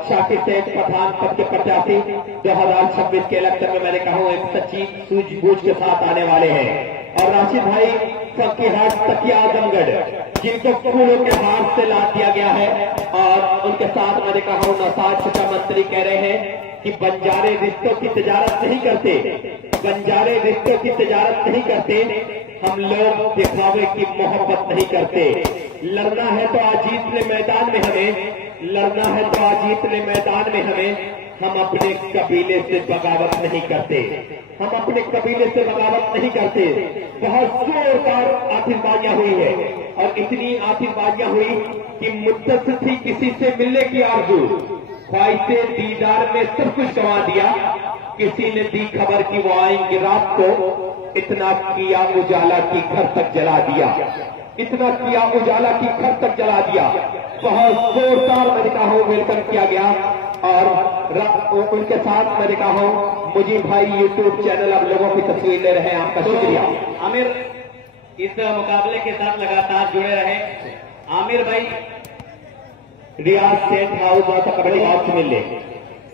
शाकिर शेख प्रधान पद के प्रत्याशी 2026 के इलेक्शन में मैंने कहा एक सच्ची सूझबूझ के साथ आने वाले हैं। और राशिद भाई फक्की हाट तकिया आजमगढ़, जिनको फूलों के हाथ से लाद दिया गया है और उनके साथ मैंने कहा नौशाद चचा मंत्री कह रहे हैं कि बंजारे रिश्तों की तिजारत नहीं करते, बंजारे रिश्तों की तिजारत नहीं करते, हम लोग दिखावे की मोहब्बत नहीं करते। लड़ना है तो आज जीतने मैदान में हमें, लड़ना है तो आज जीतने मैदान में हमें, हम अपने कबीले से बगावत नहीं करते, हम अपने कबीले से बगावत नहीं करते। बहुत जोरदार आतिशबाजियां हुई है और इतनी आतिशबाजियां हुई कि मुद्दत थी किसी से मिलने की आरज़ू, ख्वाहिशे दीदार में सब कुछ गंवा दिया। किसी ने दी खबर की वो आएंगे रात को, इतना किया उजाला की घर तक जला दिया, इतना किया उजाला की घर तक जला दिया। बहुत जोरदार मैंने कहा वेलकम किया गया और उनके साथ मैंने कहा मुझे भाई यूट्यूब चैनल आप लोगों की तस्वीर ले रहे हैं, आपका शुक्रिया। आमिर इस मुकाबले के साथ लगातार जुड़े रहे। आमिर भाई रियाज टेंट हाउस और कबड्डी बात से मिल ले,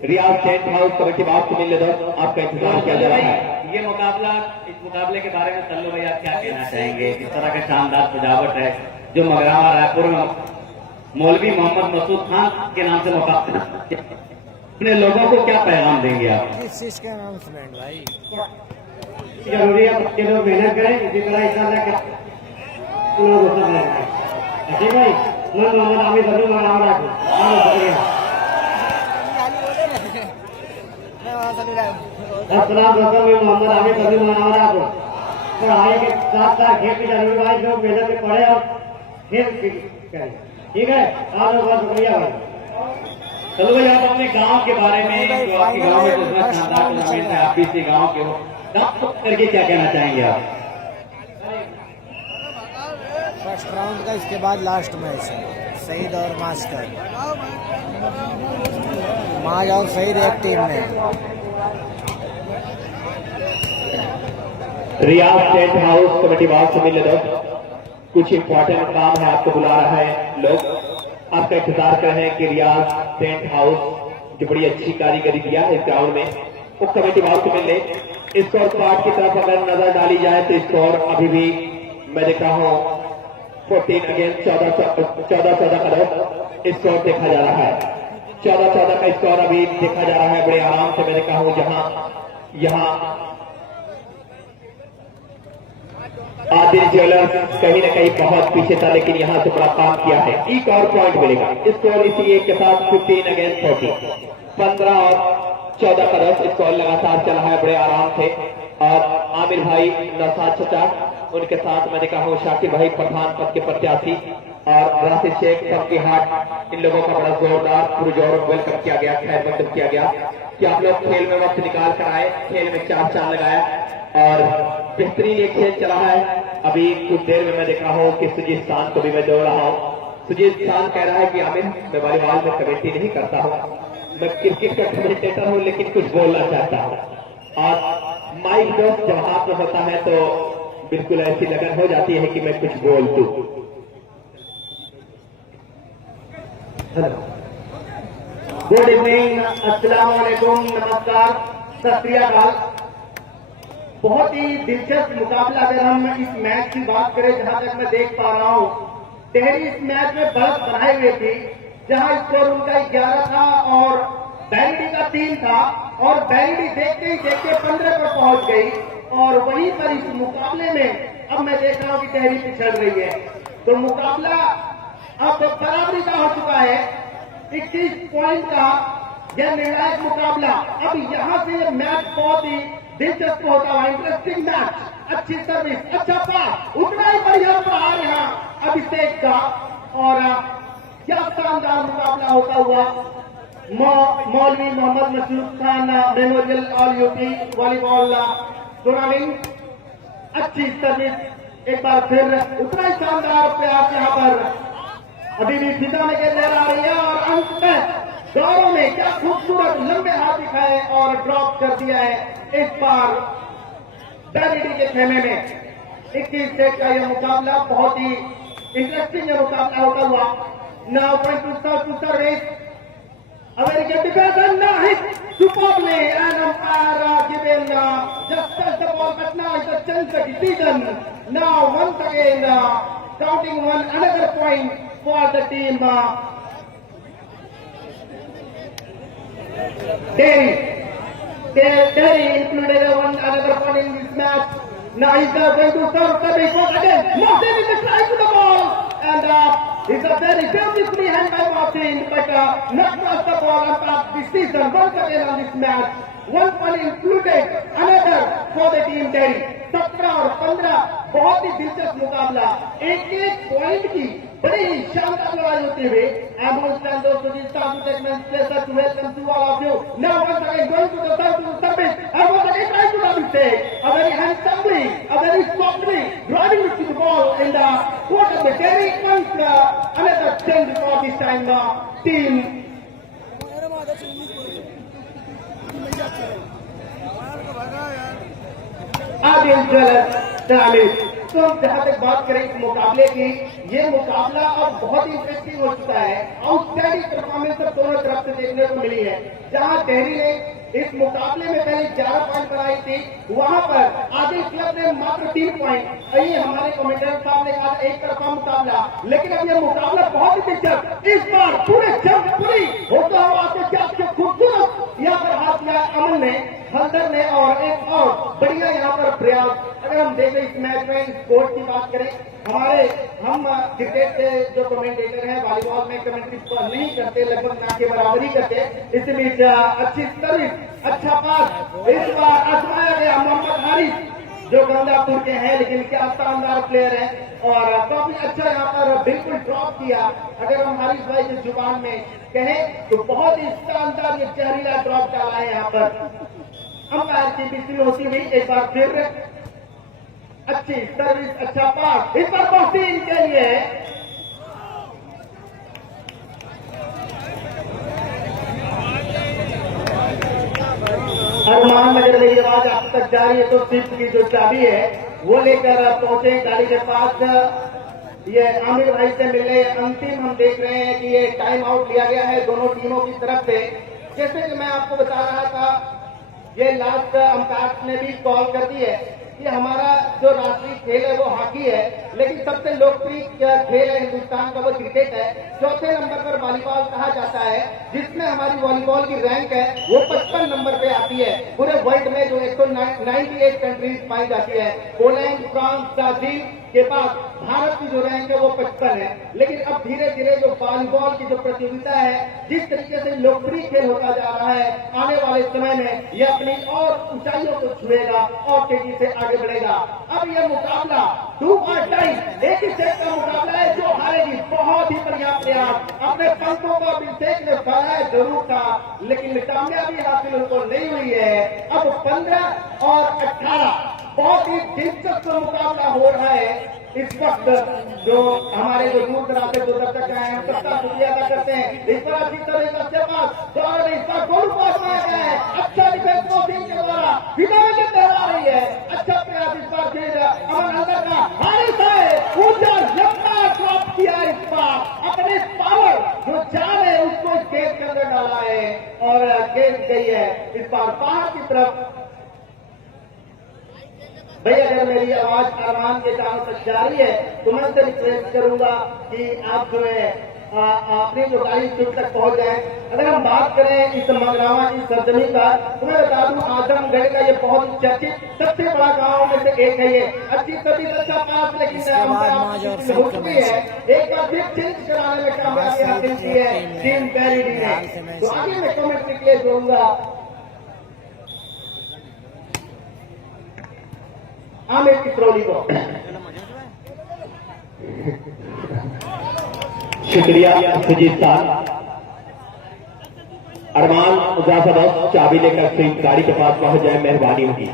रियाज टेंट हाउस कबड्डी बात से मिल ले दोस्त, आपका इंतजार किया जा रहा है। ये मुकाबला, इस मुकाबले के बारे में सल्लू भाई आप क्या कहना चाहेंगे? किस तरह का शानदार सजावट है जो मगरावा रायपुर में मौलवी मोहम्मद मसूद खान के नाम से मुकाबला, अपने लोगों को क्या पैगाम देंगे आप? किस चीज का अनाउंसमेंट भाई? जरूरी है बच्चे लोग मेहनत करें, इसी तरह इंशाल्लाह ठीक भाई। मैं मोहम्मद आमिर सभी नाम रखूँ। अस्सलाम वालेकुम, मैं मोहम्मद आमिर सभी नाम रखूँ। पढ़ाई के साथ साथ खेल की जरूरी भाई, लोग मेहनत में पढ़े और खेल करें, ठीक है। आप लोग बहुत शुक्रिया भाई। चलो भाई, आप अपने गांव के बारे में, जो आपके गांव में दूसरा शानदार टूर्नामेंट है, आप भी इसी गांव के हो, तब करके क्या कहना चाहेंगे आप? फर्स्ट राउंड का, इसके बाद लास्ट मैच है शहीद और मास्टर, माज और शहीद एक टीम में। रियाज टेंट हाउस कमेटी बात से मिल ले दोस्त, कुछ इंपॉर्टेंट काम है, आपको बुला रहा है लोग, आपका इंतजार कर रहे हैं कि रियाज टेंट हाउस जो बड़ी अच्छी कारीगरी दिया है इस ग्राउंड में, वो कमेटी बात से मिल ले। स्कोर कार्ड की तरफ अगर नजर डाली जाए तो स्कोर अभी भी मैं देखता हूँ 14 अगेंस्ट 14 का स्कोर देखा जा रहा है। 14 का स्कोर अभी देखा जा रहा है बड़े आराम से। मैंने कहा हूं जहां यहाँ आदिल ज्वेलर्स कहीं ना कहीं बहुत पीछे था, लेकिन यहां से बड़ा काम किया है। एक और पॉइंट मिलेगा। स्कोर इसी एक के साथ 15 अगेंस्ट 14, 15 और 14 का स्कोर लगातार चला है बड़े आराम से। और आमिर भाई नौशाद चचा, उनके साथ मैंने कहा हूं शाकिर भाई प्रधान पद के प्रत्याशी और राशिद शेख फक्की हाट, इन लोगों का बड़ा जोरदार पुरजोर वेलकम किया गया, खैर मकदम किया गया कि आप लोग खेल में वक्त निकाल कर आए, खेल में 4 चांद लगाया और बेहतरीन ये खेल चला है। अभी कुछ देर में मैं देख रहा हूँ कि सुजीत खान को भी मैं जोड़ रहा हूँ। सुजीत खान कह रहा है कि आमिर मैं वॉलीबॉल में कमेंट्री नहीं करता हूँ, मैं क्रिकेट का कमेंटेटर हूँ, लेकिन कुछ बोलना चाहता हूँ। और माइक दोस्त जब हाथ में होता है तो बिल्कुल ऐसी लगन हो जाती है कि मैं कुछ बोल दूं। गुड इवनिंग, अस्सलाम वालेकुम, नमस्कार, सत श्री अकाल। बहुत ही दिलचस्प मुकाबला अगर हम इस मैच की बात करें, जहां तक मैं देख पा रहा हूं, टेहरी इस मैच में बढ़त बनाए हुए थी, जहां स्कोर उनका 11 था और बैरिडी का 3 था और बैरिडी देखते ही देखते 15 पर पहुंच गई। और वहीं पर इस मुकाबले में अब मैं देख रहा हूं कि टेहरी पिछड़ रही है, तो मुकाबला अब बराबरी का हो चुका है। 21 पॉइंट का यह निर्णायक मुकाबला। अब यहां से मैच बहुत ही दिलचस्प होता हुआ, इंटरेस्टिंग मैच अच्छी सर्विस, अच्छा पास, उतना ही बढ़िया प्रहार यहाँ अभिषेक का। और क्या शानदार मुकाबला होता हुआ Maulvi Mohammad Masood Khan memorial all UP volleyball tournament. अच्छी सर्विस, एक बार फिर उतना ही शानदार प्रयास यहाँ पर। अभी भी फिजा में गेंद लहरा रही है और अंत में दौरों में क्या खूबसूरत लंबे हाथ दिखाए और ड्रॉप कर दिया है इस बार डैनिडी के खेमे में। 21 सेट का यह मुकाबला बहुत ही इंटरेस्टिंग मुकाबला होता हुआ। Now point two service, American defense, now hit superbly, and umpire giving just touch the ball, but now it's a chance of decision. Now once again counting another point for the team. Terry included another point in this match. Now he's going to serve the big one again. Martin is trying to the ball, and it's a very beautifully hand by Martin, but not cross the ball and decision once again on this match. One point included, another for the team Terry. 17 और 15 बहुत ही दिलचस्प मुकाबला, एक एक पॉइंट की बड़ी ही शानदार लड़ाई होती हुई। Welcome to all of you. Now once again going to the service, and once again trying to mistake, a very handsomely, a very softly driving to the ball in the court of the Terry. Once another change for this time team. तो जहां तक बात करें इस मुकाबले की, ये मुकाबला अब बहुत ही इंटरेस्टिंग हो चुका है। आउटस्टैंडिंग परफॉर्मेंस अब दोनों तरफ से देखने को मिली है। जहां डेहरी ने इस मुकाबले में पहले 11 पॉइंट बनाई थी, वहां पर आदिल क्लब ने मात्र 3 पॉइंट। यही हमारे कमेंटेटर साहब ने कहा एक तरफा मुकाबला, लेकिन अब यह मुकाबला बहुत ही दिलचस्प, इस बार पूरे जंग पूरी होता हुआ तो क्या खूबसूरत यहाँ पर हाथ में अमन ने, हल्दर ने, और एक और बढ़िया यहाँ पर प्रयास। अगर हम देखें इस मैच में स्कोर की बात करें, हम क्रिकेट के जो कमेंटेटर हैं वॉलीबॉल में कमेंट्री नहीं करते, लगभग ना के बराबर ही करते। इस बीच अच्छी सर्विस, अच्छा पास इस बार आजमाया गया मोहम्मद हारिस जो गंगापुर के हैं, लेकिन क्या शानदार प्लेयर है और काफी अच्छा यहाँ पर बिल्कुल ड्रॉप किया। अगर हम हारिस भाई की जुबान में कहें तो बहुत ही शानदार ये जहरीला ड्रॉप डाला है यहाँ पर। अंपायर की बिस्मिल होती हुई एक बार फिर अच्छी सर्विस, अच्छा पास इस पर मोहसिन के लिए। अरमान नगर में ये आवाज आप तक जा रही है, तो सिर्फ की जो चाबी है वो लेकर पहुंचे गाड़ी के पास। ये आमिर भाई से मिलने अंतिम हम देख रहे हैं कि ये टाइम आउट लिया गया है दोनों टीमों की तरफ से। जैसे कि मैं आपको बता रहा था, ये लास्ट अंपायर ने भी कॉल कर दी है कि हमारा जो राष्ट्रीय खेल है वो हॉकी है, लेकिन सबसे लोकप्रिय खेल है हिंदुस्तान का वो क्रिकेट है। चौथे नंबर पर वॉलीबॉल कहा जाता है, जिसमें हमारी वॉलीबॉल की रैंक है वो 55 नंबर पे आती है पूरे वर्ल्ड में, जो 198 कंट्रीज पाई जाती है। पोलैंड, फ्रांस, ब्राजील के बाद भारत की जो रैंक है वो 55 है। लेकिन अब धीरे धीरे जो वॉलीबॉल की जो प्रतियोगिता है, जिस तरीके से लोकप्रिय खेल होता जा रहा है, आने वाले समय में यह अपनी और ऊंचाइयों को छुएगा और तेजी से आगे बढ़ेगा। अब यह मुकाबला 2 और टाइम एक ही सेट का मुकाबला है, जो हारेगी बहुत ही बढ़िया प्रयास। अपने पंखों को अभिषेक ने बढ़ाया जरूर था, लेकिन कामयाबी हासिल उनको नहीं हुई है। अब 15 और 18 बहुत ही दिलचस्प मुकाबला हो रहा है इस वक्त। जो हमारे जो दूर दराज से जो दर्शक हैं, हम सबका शुक्रिया अदा करते हैं। इस बार अच्छी तरह से पास इस बार गोल पास मारा गया है, अच्छा डिफेंस कोचिंग के द्वारा विदाई में लहरा रही है। अच्छा प्रयास इस बार फिर अमन अंदर का हारिस है, ऊंचा लंबा ड्रॉप किया इस बार, अपने पावर जो जान है उसको इस गेंद के अंदर डाला है और गेंद गई है इस बार बाहर की तरफ। भैया अगर मेरी आवाज अरमान के कानों तक जा रही है तो मैं उनसे रिक्वेस्ट करूंगा कि आप जो है अपनी जो गाड़ी सीट तक पहुंच जाए। अगर हम बात करें इस मगरावा की सरजमी का, तो मैं बता दूं आजमगढ़ का ये बहुत ही चर्चित सबसे बड़ा गांव में से एक है। ये अच्छी सभी अच्छा पास, लेकिन हो चुकी है। एक बार फिर चेंज कराने में कामयाबी हासिल की है टीम डैनिडी ने। तो आगे मैं कमेंट के लिए जोड़ूंगा। आमिर किसरौली को। शुक्रिया सुजीत साहब। अरमान मुजाफर चाबी लेकर स्विंग गाड़ी के पास पहुंच जाए, मेहरबानी होगी।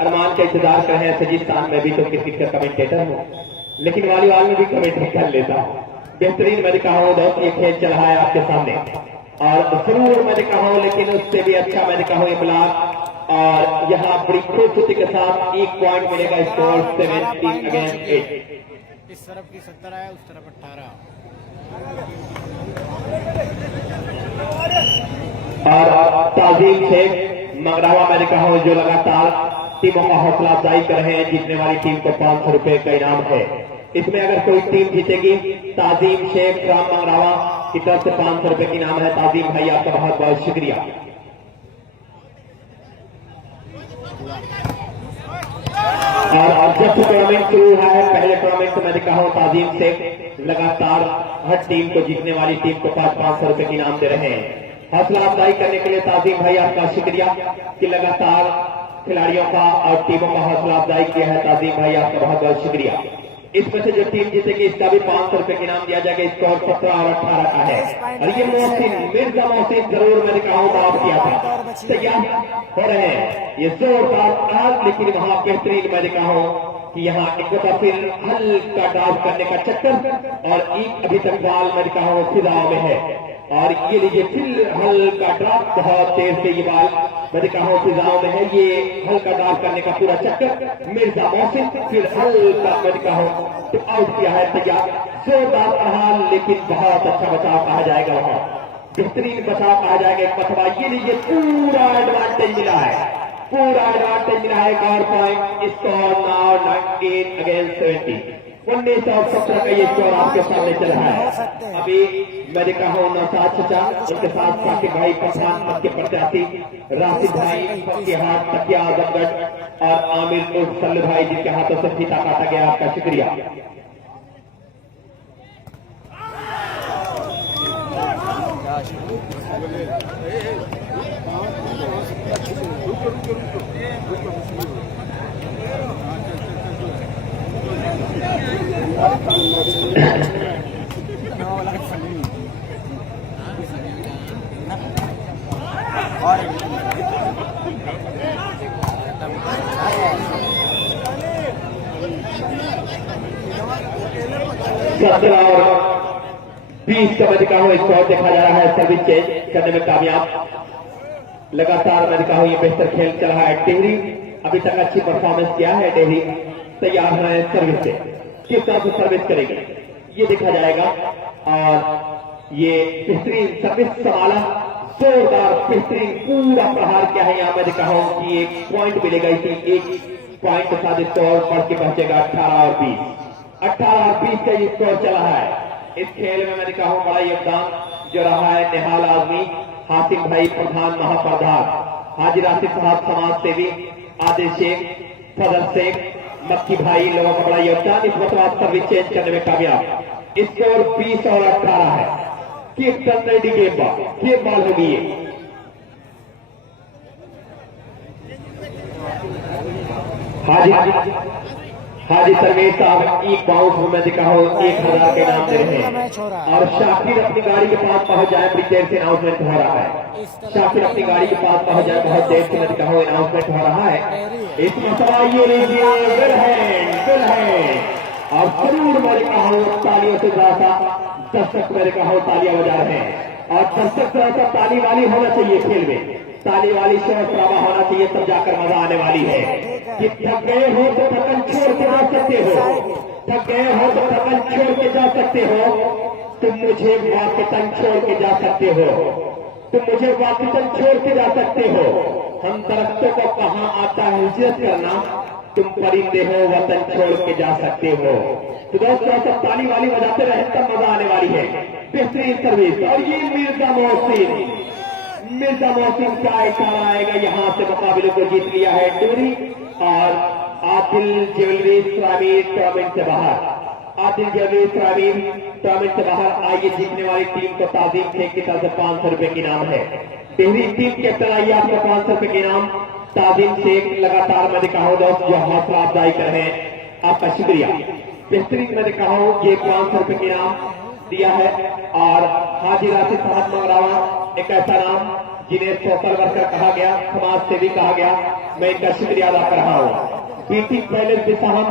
अरमान का इंतजार कर रहे हैं सजीद साहब। मैं भी तो क्रिकेट का कमेंटेटर हूँ, लेकिन वॉलीबॉल में भी कमेंट्री कर लेता हूँ। बेहतरीन मैंने कहा हूँ दोस्त, ये खेल चल रहा है आपके सामने, और जरूर मैंने कहा हूँ, लेकिन उससे भी अच्छा मैंने कहा हूँ इमलाक। और यहाँ बड़ी खूबसूरती के साथ 1 पॉइंट मिलेगा, स्कोर 17 अगेंस्ट 8। इस तरफ की 17 है, उस तरफ 18। और ताजीम शेख मंगरावा मैंने कहा हूँ, जो लगातार टीमों का हौसला अफजाई कर रहे हैं। जीतने वाली टीम को 500 रुपए का इनाम है। इसमें अगर कोई टीम जीतेगी, ताजीम शेख राम मंगरावा की तरफ से 500 रुपए की इनाम है। ताजीम भाई आपका बहुत बहुत शुक्रिया। और जब से टूर्नामेंट शुरू हुआ है, पहले टूर्नामेंट से मैंने कहा हूँ ताजीम शेख लगातार हर टीम को, जीतने वाली टीम को 500 रुपए की इनाम दे रहे हैं। हौसला अफजाई करने के लिए ताजीम भाई आपका शुक्रिया कि लगातार खिलाड़ियों का और टीमों का हौसला अफजाई किया है। ताजीम भाई आपका बहुत बहुत शुक्रिया। इसमें से जो टीम जीतेगी इसका भी 500 रुपए के इनाम दिया जाएगा। स्कोर 17 और 18 का है। और ये मोहसिन, मिर्जा मोहसिन जरूर मैंने कहा हूँ बात किया था, तैयार हो रहे हैं। ये जोरदार आग, लेकिन वहां बेहतरीन मैंने कहा हूँ कि यहाँ एक बार फिर हल्का डांस करने का चक्कर, और एक अभी तक बाल मैंने कहा हूँ फिजाओं में है। और ये लीजिए फिर हल्का ड्रॉप, बहुत तेज से ये बाल मैंने कहा हूँ फिजाओं में है। ये हल्का ड्रॉप करने का पूरा चक्कर मिर्जा मोहसिन, फिर हल्का मैंने कहा हूँ तो आउट किया है। तैयार, जोरदार प्रहार, लेकिन बहुत अच्छा बचाव कहा जाएगा, वहां बेहतरीन बचाव कहा जाएगा। एक मतबा ये लीजिए पूरा एडवांटेज मिला है, पूरा एडवांटेज मिला है। और पॉइंट स्कोर नाउ 19 अगेंस्ट 70। 19 और 17 का ये स्कोर आपके सामने चल रहा है। अभी मैंने कहा हूँ नौशाद चचा, उनके साथ साकिब भाई पठान पद के प्रत्याशी, राशिद भाई के हाथ तकिया आजमगढ़, और आमिर उर्फ सल्लू भाई जिनके हाथों से फीता काटा गया। आपका शुक्रिया। सत्रह और 20 का मैंने कहा हूँ स्कोर देखा जा रहा है। सर्विस चेंज करने में कामयाब, लगातार मैंने कहा ये बेहतर खेल चल रहा है। टिहरी अभी तक अच्छी परफॉर्मेंस किया है। टिहरी तैयार है सर्विस से, किस तरह से सर्विस करेगी ये देखा जाएगा। और ये बेहतरीन सर्विस संभाला, जोरदार बेहतरीन पूरा प्रहार किया है। यहाँ मैंने कहा कि 1 पॉइंट मिलेगा, इसी 1 पॉइंट के साथ स्कोर बढ़ के पहुंचेगा 18 और 20। 18 और 20 का ये स्कोर चला है। इस खेल में मैंने कहा बड़ा योगदान जो रहा है निहाल आजमी, हासिम भाई प्रधान महाप्रधान, हाजी राशिद साहब समाज सेवी, आदिल शेख, फजल शेख, मक्की भाई, लोगों का बड़ा योगदान। इस मतलब सर्विस चेंज करने में कामयाब। स्कोर 20 और 18 है। कीर्तन रेड्डी गेम बॉल होगी ये। हाजी तरमीर साहब एक बाउंस में मैंने कहा 1000 के नाम दे रहे हैं। और शाकिर अपनी गाड़ी के पास पहुंच जाए, बड़ी देर से अनाउंसमेंट हो रहा है। शाकिर अपनी गाड़ी के पास पहुंच जाए, बहुत देर से मैंने कहा अनाउंसमेंट हो रहा है। इसमें सवाल ये लीजिए बिल है और जरूर मैंने कहा तालियों से ज्यादा दर्शक मैंने कहा तालियां बजा रहे हैं। और दर्शक थोड़ा सा ताली वाली होना चाहिए, खेल में ताली वाली शोर शराबा होना चाहिए, तब जाकर मजा आने वाली है। कि थक गए हो तो थकन छोड़ के जा सकते हो, थक गए हो तो थकन छोड़ के जा सकते हो। तुम मुझे वाकितन छोड़ के जा सकते हो, तुम मुझे वाकितन छोड़ के जा सकते हो। हम दरख्तों को कहाँ आता है हिजरत करना, तुम परिंदे हो वतन छोड़ के जा सकते हो। तो दोस्तों सब ताली वाली बजाते रहे तब मजा आने वाली है। बेहतरीन सर्विस। और ये मिर्जा मोहसिन क्या इशारा आएगा, यहाँ से मुकाबले को जीत लिया है टिहरी। और आदिल ज्वेलरी ट्रामीर टूर्नामेंट से बाहर, आदिल ज्वेलरी ट्रामीर टूर्नामेंट से बाहर। आइए जीतने वाली टीम को ताजीम शेख की तरफ से 500 रुपए की इनाम है। टिहरी टीम के तरह आपको 500 रुपए के इनाम ताजिम शेख लगातार मैंने कहा हूं दोस्त जो हौसला अफजाई कर रहे हैं, आपका शुक्रिया। बेहतरीन मैंने कहा हूं ये 500 रुपए के इनाम दिया है। और हाजी राशिद साहब मंगरावा एक ऐसा नाम जिन्हें सोशल वर्कर कहा गया, समाज सेवी कहा गया, मैं इनका शुक्रिया अदा कर रहा हूं। BT palace Bisham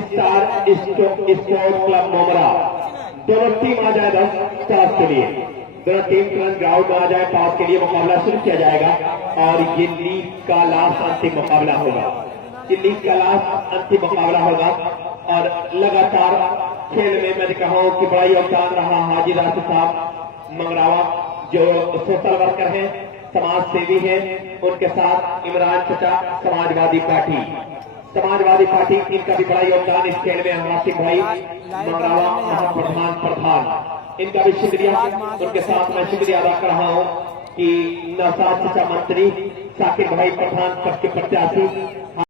star sport club Momra, दोनों टीम आ जाए दोस्त टॉस के लिए, दोनों टीम तुरंत ग्राउंड में आ जाए, टॉस के लिए मुकाबला शुरू किया जाएगा और ये लीग का लास्ट अंतिम मुकाबला होगा। ये लीग का लास्ट अंतिम मुकाबला होगा और लगातार खेल में मैंने कहा कि बड़ा योगदान रहा हाजी राशिद साहब मंगरावा जो सोशल वर्कर हैं, समाज सेवी हैं, उनके साथ इमरान चचा समाजवादी पार्टी इनका भी बड़ा योगदान इस खेल में। हासिफ भाई मंगरावा महाप्रधान इनका भी शुक्रिया, उनके साथ मैं शुक्रिया अदा कर रहा हूं कि नौशाद चचा मंत्री, साकिर भाई प्रधान पद के प्रत्याशी,